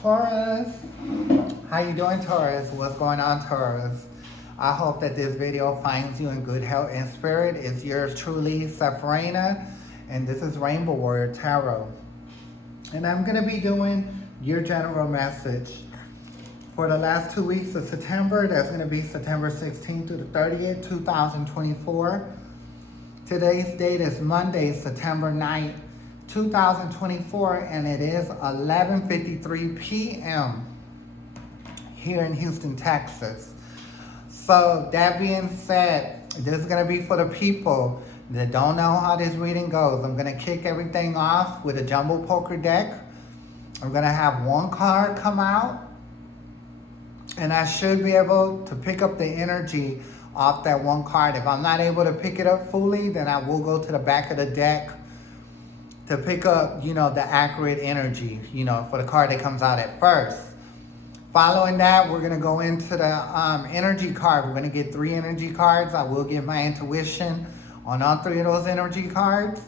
Taurus, how you doing, Taurus? What's going on, Taurus? I hope that this video finds you in good health and spirit. It's yours truly, September, and this is Rainbow Warrior Tarot. And I'm going to be doing your general message for the last 2 weeks of September. That's going to be September 16th through the 30th, 2024. Today's date is Monday, September 9th, 2024, and it is 11:53 p.m. here in Houston, Texas. So that being said, this is going to be for the people that don't know how this reading goes. I'm going to kick everything off with a jumbo poker deck. I'm going to have one card come out, and I should be able to pick up the energy off that one card. If I'm not able to pick it up fully, then I will go to the back of the deck to pick up, the accurate energy, for the card that comes out at first. Following that, we're going to go into the energy card. We're going to get 3 energy cards. I will get my intuition on all 3 of those energy cards.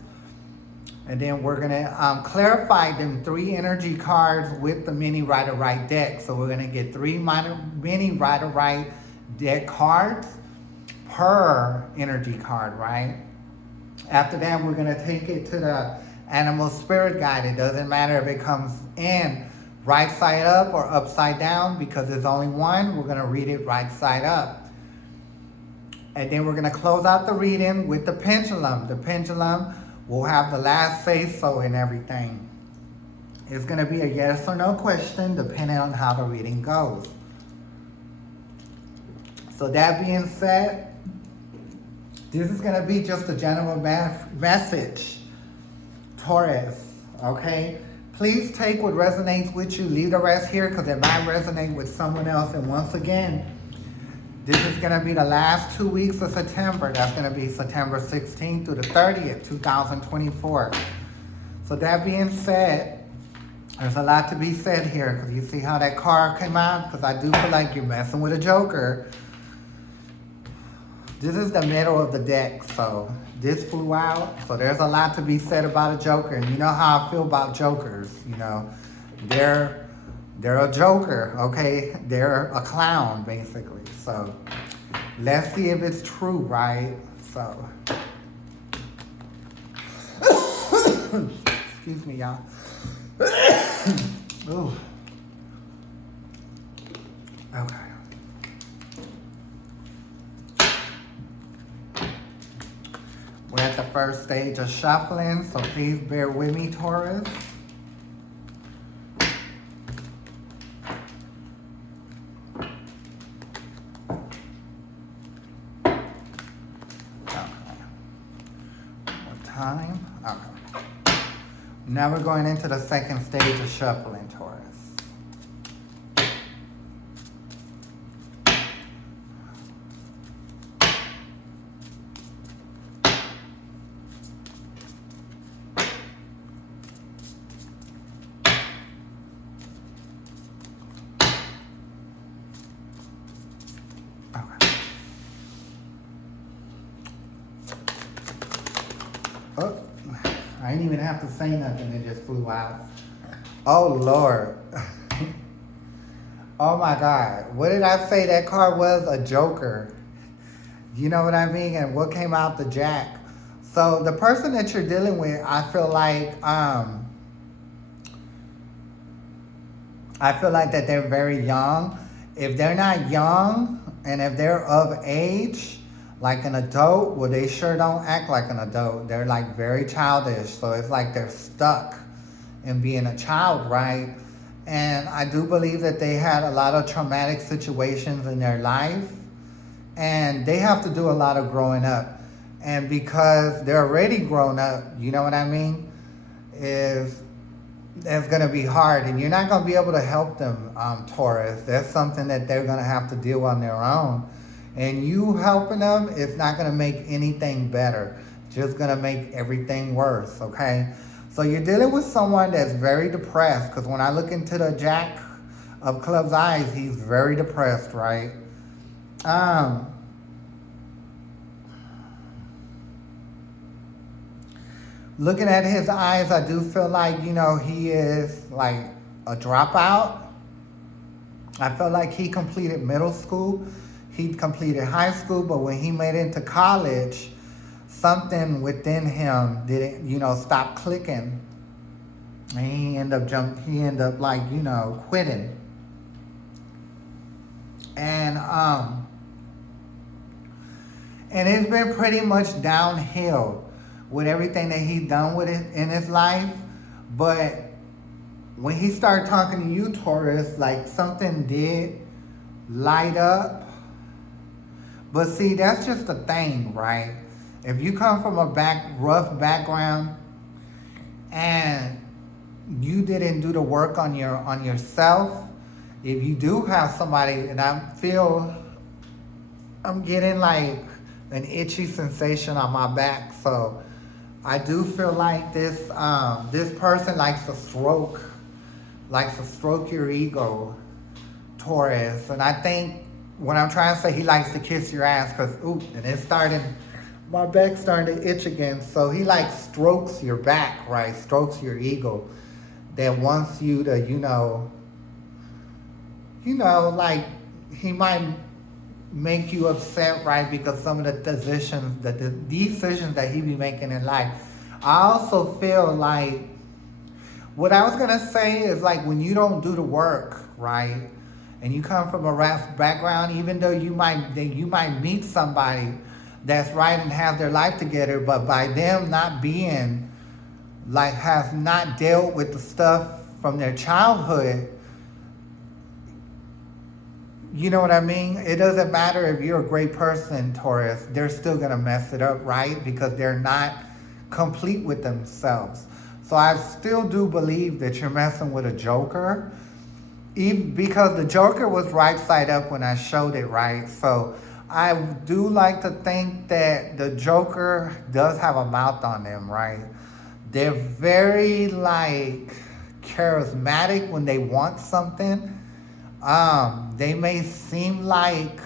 And then we're going to clarify them 3 energy cards with the mini Rider-Right deck. So we're going to get 3 mini Rider-Right deck cards per energy card, right? After that, we're going to take it to the animal spirit guide. It doesn't matter if it comes in right side up or upside down, because there's only one. We're going to read it right side up. And then we're going to close out the reading with the pendulum. The pendulum will have the last say-so in everything. It's going to be a yes or no question depending on how the reading goes. So that being said, this is going to be just a general message, Taurus, okay? Please take what resonates with you. Leave the rest here because it might resonate with someone else. And once again, this is going to be the last 2 weeks of September. That's going to be September 16th through the 30th, 2024. So that being said, there's a lot to be said here, because you see how that card came out? Because I do feel like you're messing with a joker. This is the middle of the deck, so this flew out. So there's a lot to be said about a joker. And you know how I feel about jokers, They're a joker, okay? They're a clown, basically. So let's see if it's true, right? So, excuse me, y'all. Ooh. Okay. We're at the first stage of shuffling, so please bear with me, Taurus. Time. Okay. Now we're going into the second stage of shuffling, Taurus. Oh, I didn't even have to say nothing. It just flew out. Oh, Lord. Oh, my God. What did I say? That card was a joker. You know what I mean? And what came out? The jack. So the person that you're dealing with, I feel like that they're very young. If they're not young and if they're of age, like an adult, well, they sure don't act like an adult. They're like very childish. So it's like they're stuck in being a child, right? And I do believe that they had a lot of traumatic situations in their life. And they have to do a lot of growing up. And because they're already grown up, you know what I mean? That's going to be hard. And you're not going to be able to help them, Taurus. That's something that they're going to have to deal on their own. And you helping them is not going to make anything better. Just going to make everything worse, okay? So you're dealing with someone that's very depressed. Because when I look into the Jack of Clubs' eyes, he's very depressed, right? Looking at his eyes, I do feel like, he is like a dropout. I felt like he completed middle school, he completed high school, but when he made it into college, something within him didn't, stop clicking. And he ended up like, quitting. And and it's been pretty much downhill with everything that he's done with it in his life. But when he started talking to you, Taurus, like something did light up. But see, that's just the thing, right? If you come from a rough background and you didn't do the work on yourself, if you do have somebody, and I'm getting like an itchy sensation on my back, so I do feel like this person likes to stroke your ego, Taurus. And I think what I'm trying to say, he likes to kiss your ass, because my back's starting to itch again. So he like strokes your back, right? Strokes your ego, that wants you to, like he might make you upset, right? Because some of the decisions that he be making in life. I also feel like, what I was gonna say is, like, when you don't do the work, right? And you come from a rough background, even though you might meet somebody that's right and have their life together, but by them not being, like, has not dealt with the stuff from their childhood, you know what I mean? It doesn't matter if you're a great person, Taurus, they're still gonna mess it up, right? Because they're not complete with themselves. So I still do believe that you're messing with a joker, even because the joker was right side up when I showed it, right? So I do like to think that the joker does have a mouth on them, right? They're very, like, charismatic when they want something. They may seem like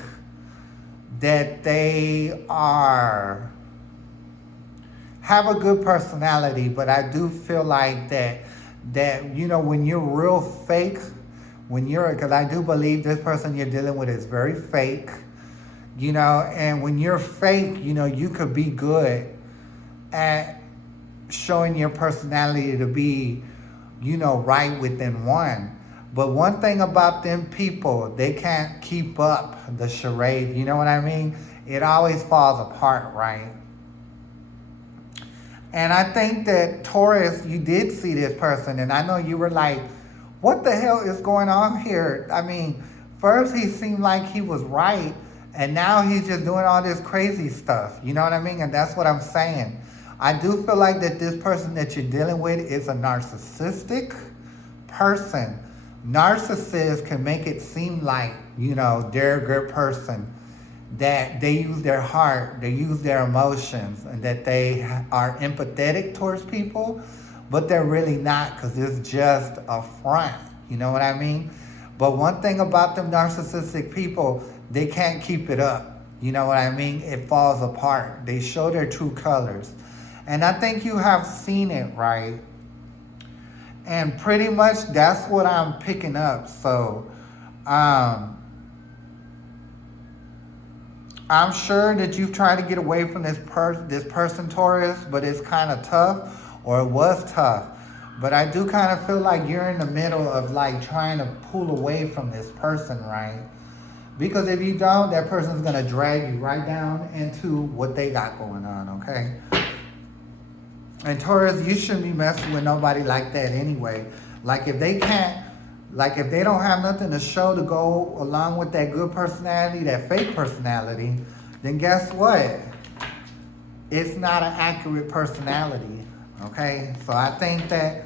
that they have a good personality, but I do feel like that when you're real fake, because I do believe this person you're dealing with is very fake, and when you're fake, you could be good at showing your personality to be, right within one. But one thing about them people, they can't keep up the charade, you know what I mean? It always falls apart, right? And I think that, Taurus, you did see this person, and I know you were like, what the hell is going on here? I mean, first he seemed like he was right, and now he's just doing all this crazy stuff, you know what I mean? And that's what I'm saying. I do feel like that this person that you're dealing with is a narcissistic person. Narcissists can make it seem like, they're a good person, that they use their heart, they use their emotions, and that they are empathetic towards people, but they're really not, because it's just a front, you know what I mean? But one thing about them narcissistic people, they can't keep it up, you know what I mean? It falls apart. They show their true colors. And I think you have seen it, right? And pretty much that's what I'm picking up. So I'm sure that you've tried to get away from this person, Taurus, but it's kind of tough, or it was tough. But I do kind of feel like you're in the middle of, like, trying to pull away from this person, right? Because if you don't, that person's going to drag you right down into what they got going on, okay? And Taurus, you shouldn't be messing with nobody like that anyway. Like, if they don't have nothing to show to go along with that good personality, that fake personality, then guess what? It's not an accurate personality, okay? So I think that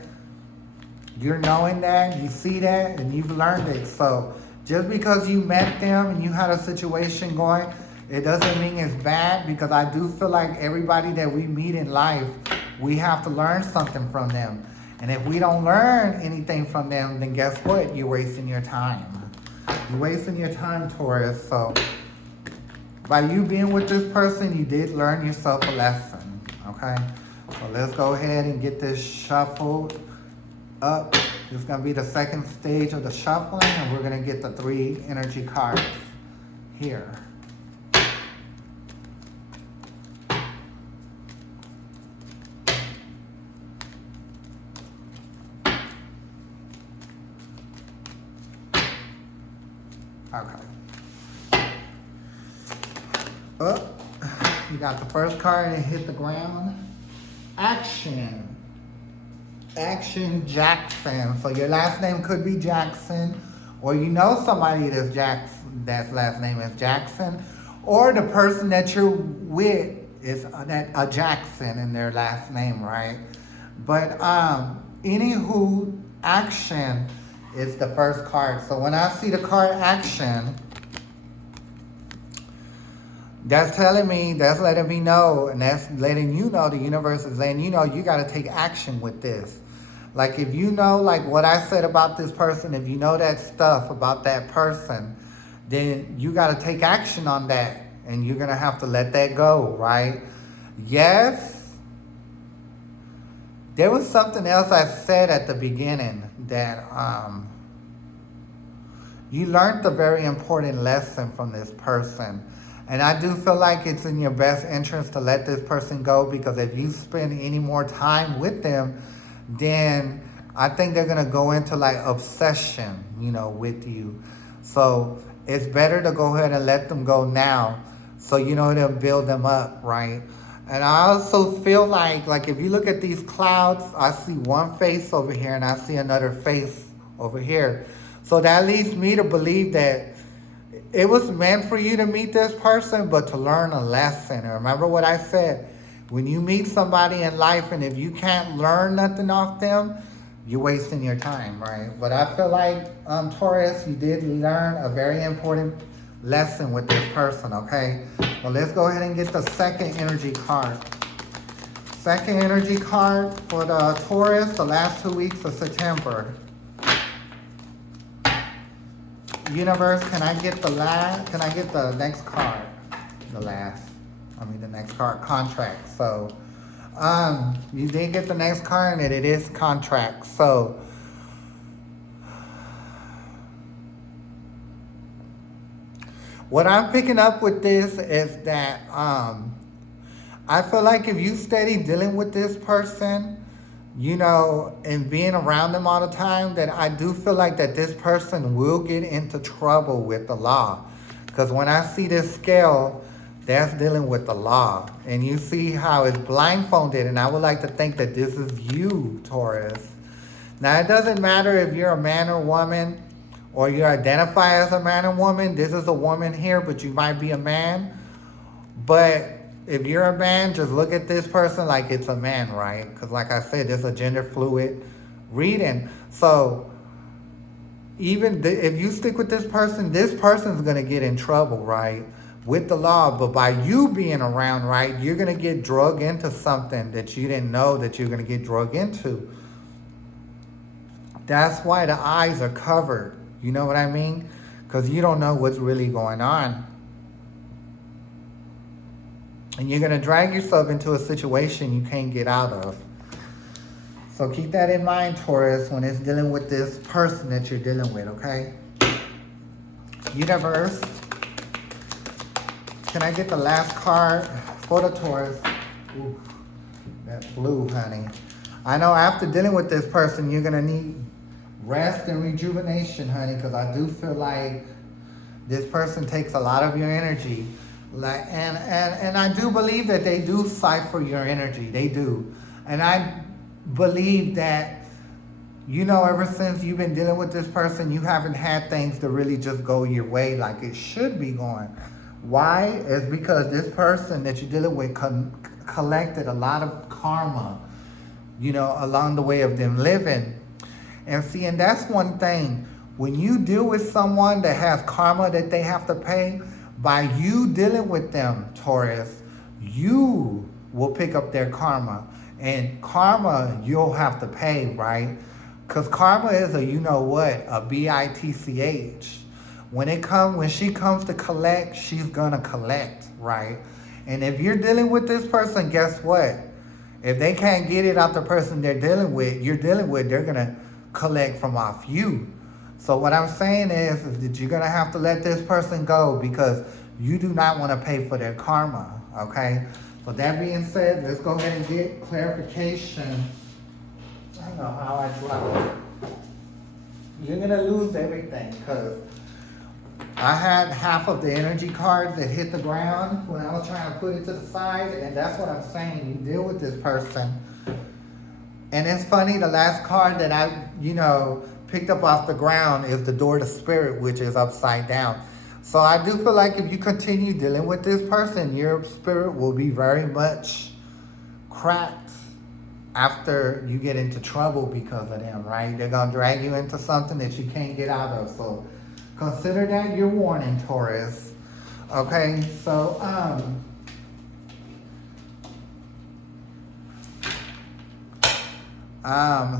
you're knowing that, you see that, and you've learned it. So just because you met them and you had a situation going, it doesn't mean it's bad, because I do feel like everybody that we meet in life, we have to learn something from them. And if we don't learn anything from them, then guess what? You're wasting your time. You're wasting your time, Taurus. So by you being with this person, you did learn yourself a lesson, okay? So let's go ahead and get this shuffled up This is going to be the second stage of the shuffling, and we're going to get the 3 energy cards here. Okay. Oh, you got the first card and it hit the ground. Action. Action Jackson. So your last name could be Jackson, or you know somebody that's last name is Jackson, or the person that you're with is a Jackson in their last name, right? But anywho, action is the first card. So when I see the card action, that's telling me, that's letting me know, and that's letting you know, the universe is letting you know you got to take action with this. Like if you know, like what I said about this person, if you know that stuff about that person, then you got to take action on that. And you're going to have to let that go, right? Yes. There was something else I said at the beginning that you learned a very important lesson from this person. And I do feel like it's in your best interest to let this person go, because if you spend any more time with them, then I think they're going to go into like obsession, with you. So it's better to go ahead and let them go now, so they'll build them up, right? And I also feel like if you look at these clouds, I see one face over here and I see another face over here. So that leads me to believe that it was meant for you to meet this person, but to learn a lesson. And remember what I said, when you meet somebody in life and if you can't learn nothing off them, you're wasting your time, right? But I feel like, Taurus, you did learn a very important lesson with this person, okay? Well, let's go ahead and get the second energy card. Second energy card for the Taurus, the last 2 weeks of September. Universe, can I get the next card? The next card, contract. So, you did get the next card, and it is contract. So, what I'm picking up with this is that I feel like if you steady dealing with this person, and being around them all the time, that I do feel like that this person will get into trouble with the law. Because when I see this scale, that's dealing with the law. And you see how it's blindfolded, and I would like to think that this is you, Taurus. Now, it doesn't matter if you're a man or woman, or you identify as a man or woman. This is a woman here, but you might be a man. But if you're a man, just look at this person like it's a man, right? Because like I said, it's a gender fluid reading. So even if you stick with this person's going to get in trouble, right? With the law. But by you being around, right, you're going to get drug into something that you didn't know that you're going to get drug into. That's why the eyes are covered. You know what I mean? Because you don't know what's really going on. And you're going to drag yourself into a situation you can't get out of. So keep that in mind, Taurus, when it's dealing with this person that you're dealing with, okay? Universe, can I get the last card for the Taurus? Ooh, that blue, honey. I know after dealing with this person, you're going to need rest and rejuvenation, honey, because I do feel like this person takes a lot of your energy. And I do believe that they do cipher your energy. They do. And I believe that, ever since you've been dealing with this person, you haven't had things to really just go your way like it should be going. Why? It's because this person that you're dealing with collected a lot of karma, along the way of them living. And see, and that's one thing. When you deal with someone that has karma that they have to pay, by you dealing with them, Taurus, you will pick up their karma. And karma, you'll have to pay, right? Because karma is a a bitch. When she comes to collect, she's going to collect, right? And if you're dealing with this person, guess what? If they can't get it out the person you're dealing with, they're going to collect from off you. So what I'm saying is that you're going to have to let this person go because you do not want to pay for their karma, okay? So that being said, let's go ahead and get clarification. I don't know how I drop it. You're going to lose everything because I had half of the energy cards that hit the ground when I was trying to put it to the side, and that's what I'm saying. You deal with this person. And it's funny, the last card that I, picked up off the ground is the door to spirit, which is upside down. So I do feel like if you continue dealing with this person, your spirit will be very much cracked after you get into trouble because of them, right? They're going to drag you into something that you can't get out of. So consider that your warning, Taurus. Okay, so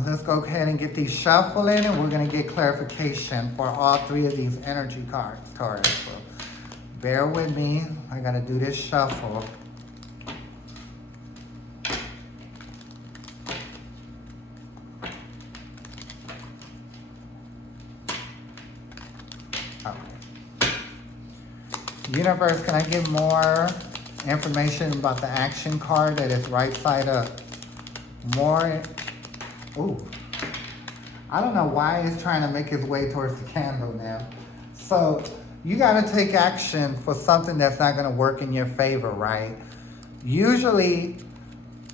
let's go ahead and get these shuffling, and we're going to get clarification for all three of these energy cards, Taurus. So bear with me. I got to do this shuffle. Okay. Universe, can I get more information about the action card that is right side up? More. Ooh, I don't know why it's trying to make its way towards the candle now. So you got to take action for something that's not going to work in your favor, right? Usually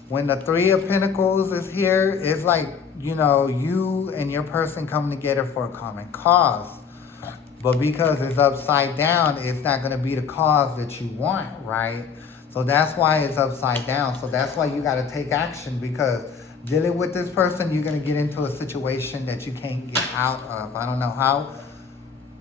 when the Three of Pentacles is here, it's like, you and your person coming together for a common cause. But because it's upside down, it's not going to be the cause that you want, right? So that's why it's upside down. So that's why you got to take action, because dealing with this person, you're going to get into a situation that you can't get out of. I don't know how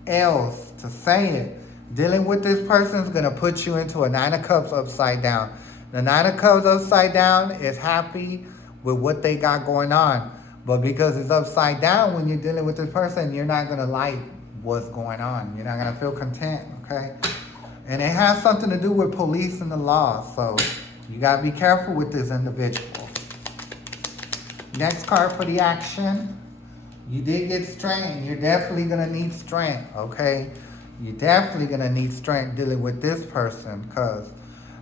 else to say it. Dealing with this person is going to put you into a Nine of Cups upside down. The Nine of Cups upside down is happy with what they got going on. But because it's upside down, when you're dealing with this person, you're not going to like what's going on. You're not going to feel content, okay? And it has something to do with police and the law. So you got to be careful with this individual. Next card for the action. You did get strength. You're definitely going to need strength, okay? You're definitely going to need strength dealing with this person because,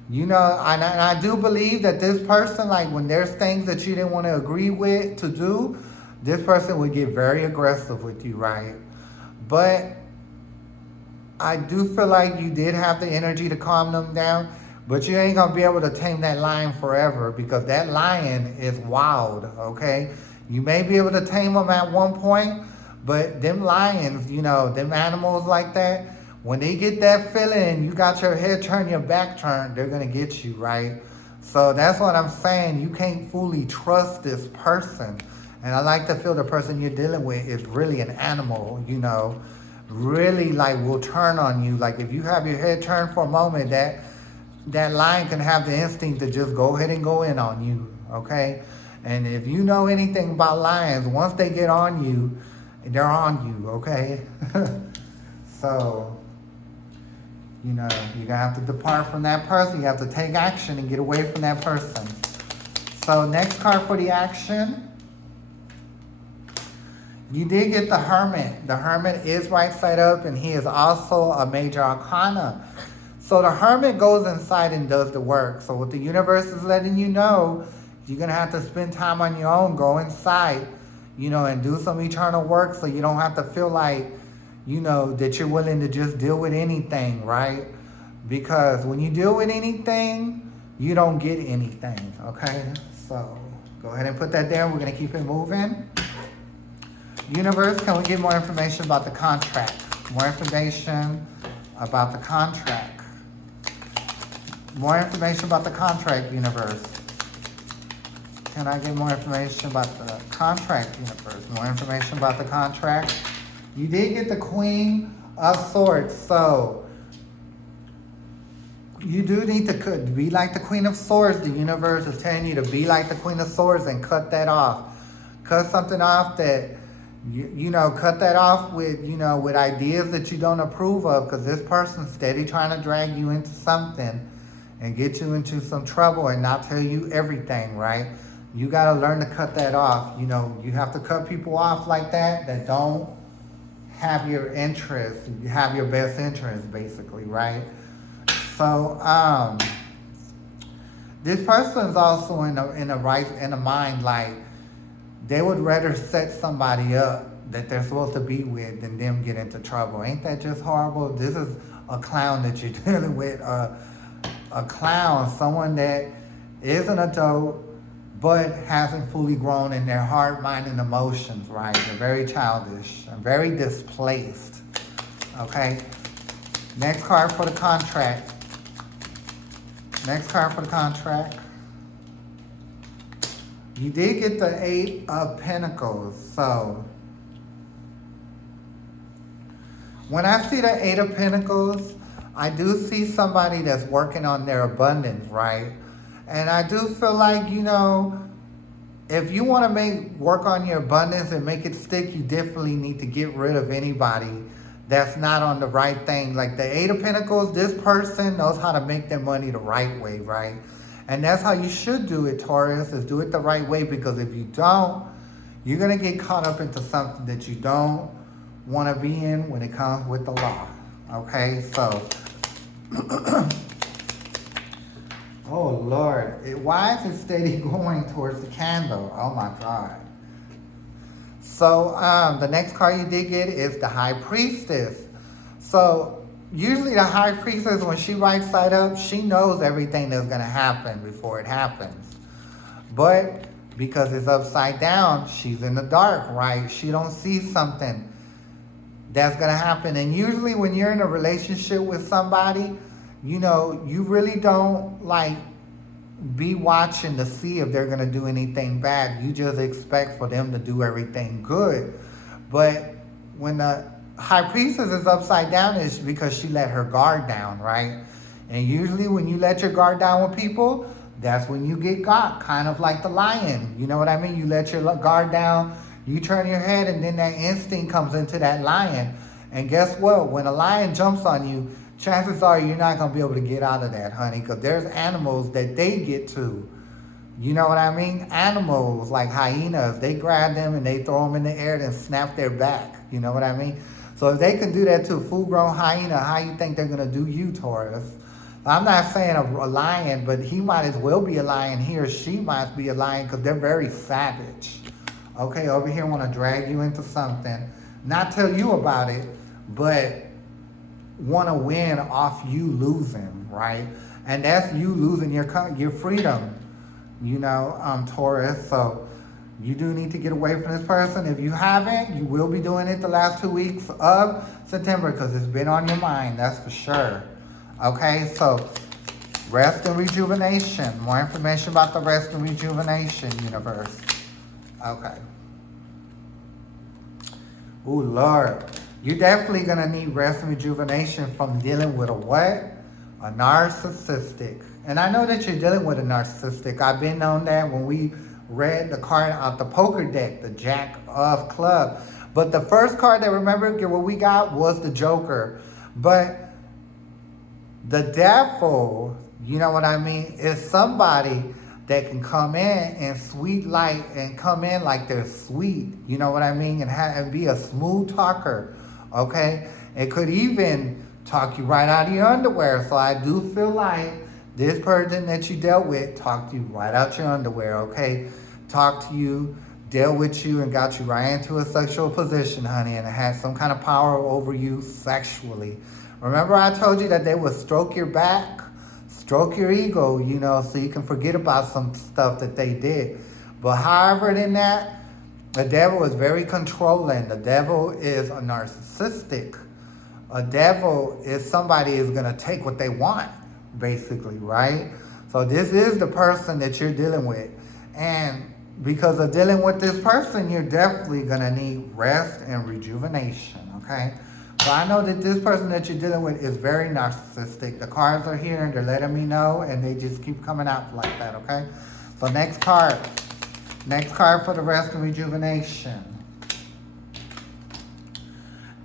and I do believe that this person, like when there's things that you didn't want to agree with to do, this person would get very aggressive with you, right? But I do feel like you did have the energy to calm them down. But you ain't going to be able to tame that lion forever because that lion is wild, okay? You may be able to tame them at one point, but them lions, them animals like that, when they get that feeling and you got your head turned, your back turned, they're going to get you, right? So that's what I'm saying. You can't fully trust this person. And I like to feel the person you're dealing with is really an animal, really like will turn on you. Like if you have your head turned for a moment, that lion can have the instinct to just go ahead and go in on you, okay? And if you know anything about lions, once they get on you, they're on you, okay? So, you're going to have to depart from that person. You have to take action and get away from that person. So, next card for the action. You did get the Hermit. The Hermit is right side up, and he is also a major arcana. So the Hermit goes inside and does the work. So what the universe is letting you know, you're going to have to spend time on your own, go inside, and do some eternal work so you don't have to feel like, that you're willing to just deal with anything, right? Because when you deal with anything, you don't get anything, okay? So go ahead and put that there. We're going to keep it moving. Universe, can we get more information about the contract? More information about the contract. More information about the contract, universe. Can I get more information about the contract, universe? More information about the contract. You did get the Queen of Swords, so you do need to be like the Queen of Swords. The universe is telling you to be like the Queen of Swords and cut that off. Cut something off that, cut that off with, with ideas that you don't approve of, because this person's steady trying to drag you into something and get you into some trouble and not tell you everything, right? You got to learn to cut that off. You know, you have to cut people off like that don't have your interest, have your best interest, basically, right? So, this person's also in a mind like they would rather set somebody up that they're supposed to be with than them get into trouble. Ain't that just horrible? This is a clown that you're dealing with. A clown, someone that is an adult but hasn't fully grown in their heart, mind, and emotions, right? They're very childish and very displaced. Okay? Next card for the contract. Next card for the contract. You did get the Eight of Pentacles. So, when I see the Eight of Pentacles, I do see somebody that's working on their abundance, right? And I do feel like, you know, if you want to work on your abundance and make it stick, you definitely need to get rid of anybody that's not on the right thing. Like the Eight of Pentacles, this person knows how to make their money the right way, right? And that's how you should do it, Taurus, is do it the right way, because if you don't, you're going to get caught up into something that you don't want to be in when it comes with the law. Okay, so... Oh, Lord. Why is it steady going towards the candle? Oh, my God. So, the next card you did get is the High Priestess. So, usually the High Priestess, when she writes side up, she knows everything that's going to happen before it happens. But because it's upside down, she's in the dark, right? She don't see something that's going to happen. And usually when you're in a relationship with somebody, you know, you really don't like be watching to see if they're going to do anything bad. You just expect for them to do everything good. But when the High Priestess is upside down, it's because she let her guard down, right? And usually when you let your guard down with people, that's when you get got, kind of like the lion. You know what I mean? You let your guard down, you turn your head, and then that instinct comes into that lion. And guess what? When a lion jumps on you, chances are you're not going to be able to get out of that, honey, because there's animals that they get to. You know what I mean? Animals like hyenas, they grab them and they throw them in the air and snap their back. You know what I mean? So if they can do that to a full-grown hyena, how you think they're going to do you, Taurus? I'm not saying a lion, but he might as well be a lion. He or she might be a lion because they're very savage. Okay, over here want to drag you into something. Not tell you about it, but want to win off you losing, right? And that's you losing your freedom, you know, Taurus. So you do need to get away from this person. If you haven't, you will be doing it the last 2 weeks of September because it's been on your mind, that's for sure. Okay, so rest and rejuvenation. More information about the rest and rejuvenation, universe. Okay. Oh, Lord. You're definitely going to need rest and rejuvenation from dealing with a what? A narcissistic. And I know that you're dealing with a narcissistic. I've been on that when we read the card out the poker deck, the Jack of Club. But the first card that, remember, what we got was the Joker. But the devil, you know what I mean, is somebody that can come in and sweet light and come in like they're sweet, you know what I mean, and be a smooth talker. Okay, it could even talk you right out of your underwear. So I do feel like this person that you dealt with talked you right out your underwear. Okay, talked to you, dealt with you, and got you right into a sexual position, honey, and it had some kind of power over you sexually. Remember I told you that they would stroke your back, stroke your ego, you know, so you can forget about some stuff that they did. But however than that, the devil is very controlling. The devil is a narcissistic. A devil is somebody who's going to take what they want, basically, right? So this is the person that you're dealing with. And because of dealing with this person, you're definitely going to need rest and rejuvenation, okay? So I know that this person that you're dealing with is very narcissistic. The cards are here and they're letting me know, and they just keep coming out like that, okay? So next card. Next card for the rest and rejuvenation.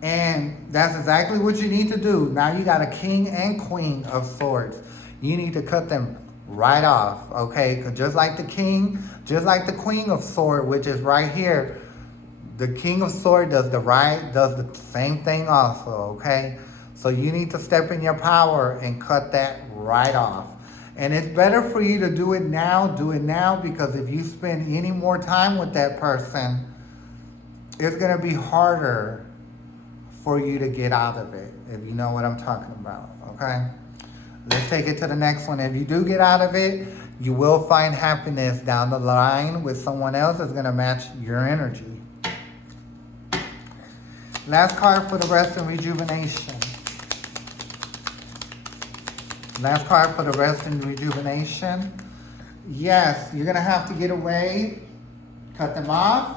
And that's exactly what you need to do. Now you got a King and Queen of Swords. You need to cut them right off, okay? 'Cause just like the king, just like the queen of sword, which is right here, the king of sword does the same thing also, okay? So you need to step in your power and cut that right off. And it's better for you to do it now, because if you spend any more time with that person, it's gonna be harder for you to get out of it, if you know what I'm talking about, okay? Let's take it to the next one. If you do get out of it, you will find happiness down the line with someone else that's gonna match your energy. Last card for the rest and rejuvenation. Last card for the rest and rejuvenation. Yes, you're gonna have to get away, cut them off.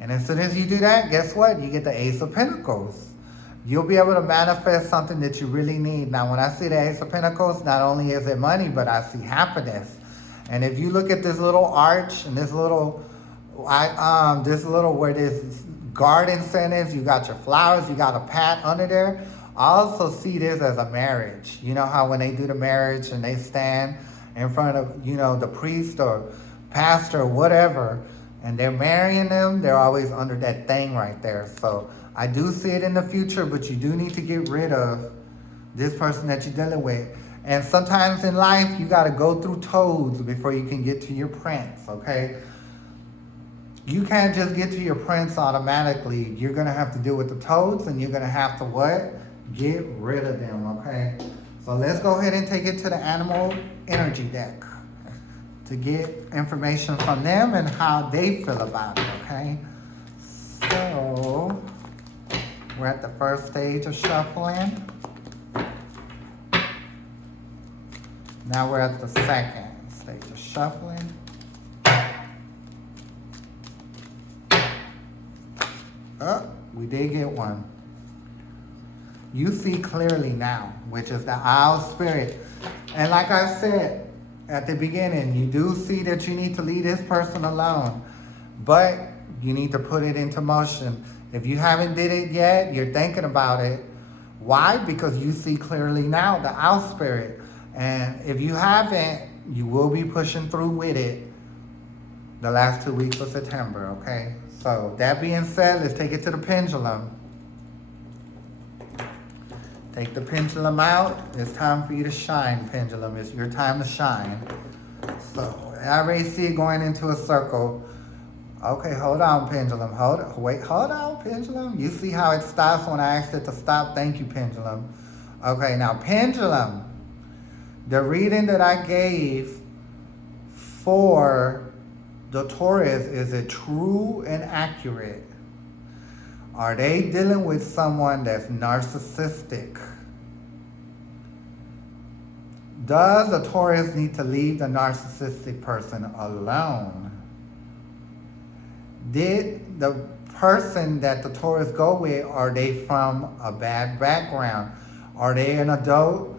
And as soon as you do that, guess what? You get the Ace of Pentacles. You'll be able to manifest something that you really need. Now, when I see the Ace of Pentacles, not only is it money, but I see happiness. And if you look at this little arch and this little where this garden center is, you got your flowers, you got a path under there. I also see this as a marriage. You know how when they do the marriage and they stand in front of, the priest or pastor or whatever, and they're marrying them, they're always under that thing right there. So I do see it in the future, but you do need to get rid of this person that you're dealing with. And sometimes in life, you got to go through toads before you can get to your prince, okay? You can't just get to your prince automatically. You're going to have to deal with the toads, and you're going to have to what? Get rid of them, okay? So let's go ahead and take it to the animal energy deck to get information from them and how they feel about it, okay? So we're at the first stage of shuffling. Now we're at the second stage of shuffling. Oh, we did get one. You see clearly now, which is the owl spirit. And like I said at the beginning, you do see that you need to leave this person alone, but you need to put it into motion. If you haven't did it yet, you're thinking about it. Why? Because you see clearly now the owl spirit. And if you haven't, you will be pushing through with it the last 2 weeks of September, okay? So that being said, let's take it to the pendulum. Take the pendulum out. It's time for you to shine, pendulum. It's your time to shine. So I already see it going into a circle. Okay, hold on, pendulum. Hold on, pendulum. You see how it stops when I asked it to stop? Thank you, pendulum. Okay, now pendulum. The reading that I gave for the Taurus, is it true and accurate? Are they dealing with someone that's narcissistic? Does the Taurus need to leave the narcissistic person alone? Did the person that the Taurus go with, are they from a bad background? Are they an adult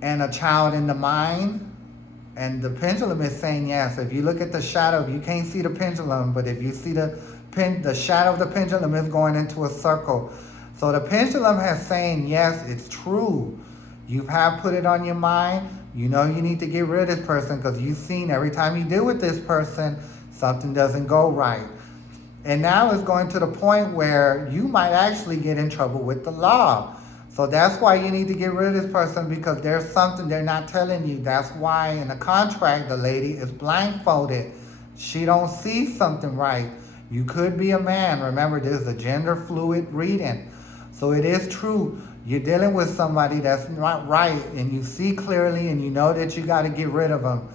and a child in the mind? And the pendulum is saying yes. If you look at the shadow, you can't see the pendulum, but if you see the shadow of the pendulum is going into a circle. So the pendulum has saying, yes, it's true. You have put it on your mind. You know you need to get rid of this person because you've seen every time you deal with this person, something doesn't go right. And now it's going to the point where you might actually get in trouble with the law. So that's why you need to get rid of this person, because there's something they're not telling you. That's why in the contract, the lady is blindfolded. She don't see something right. You could be a man. Remember, this is a gender fluid reading. So it is true. You're dealing with somebody that's not right, and you see clearly, and you know that you got to get rid of them.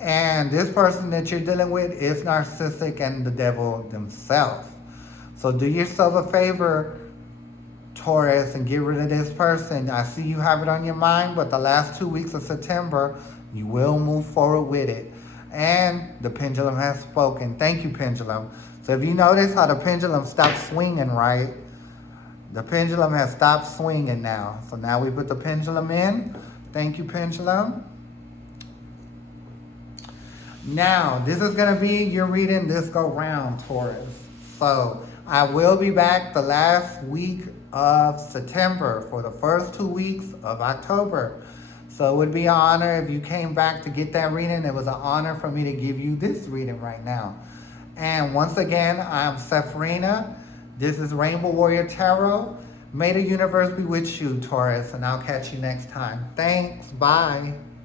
And this person that you're dealing with is narcissistic and the devil themselves. So do yourself a favor, Taurus, and get rid of this person. I see you have it on your mind, but the last 2 weeks of September, you will move forward with it. And the pendulum has spoken. Thank you, pendulum. So if you notice how the pendulum stopped swinging, right? The pendulum has stopped swinging now. So now we put the pendulum in. Thank you, pendulum. Now, this is going to be your reading this go round, Taurus. So I will be back the last week of September for the first 2 weeks of October. So it would be an honor if you came back to get that reading. It was an honor for me to give you this reading right now. And once again, I'm Sepharina. This is Rainbow Warrior Tarot. May the universe be with you, Taurus, and I'll catch you next time. Thanks. Bye.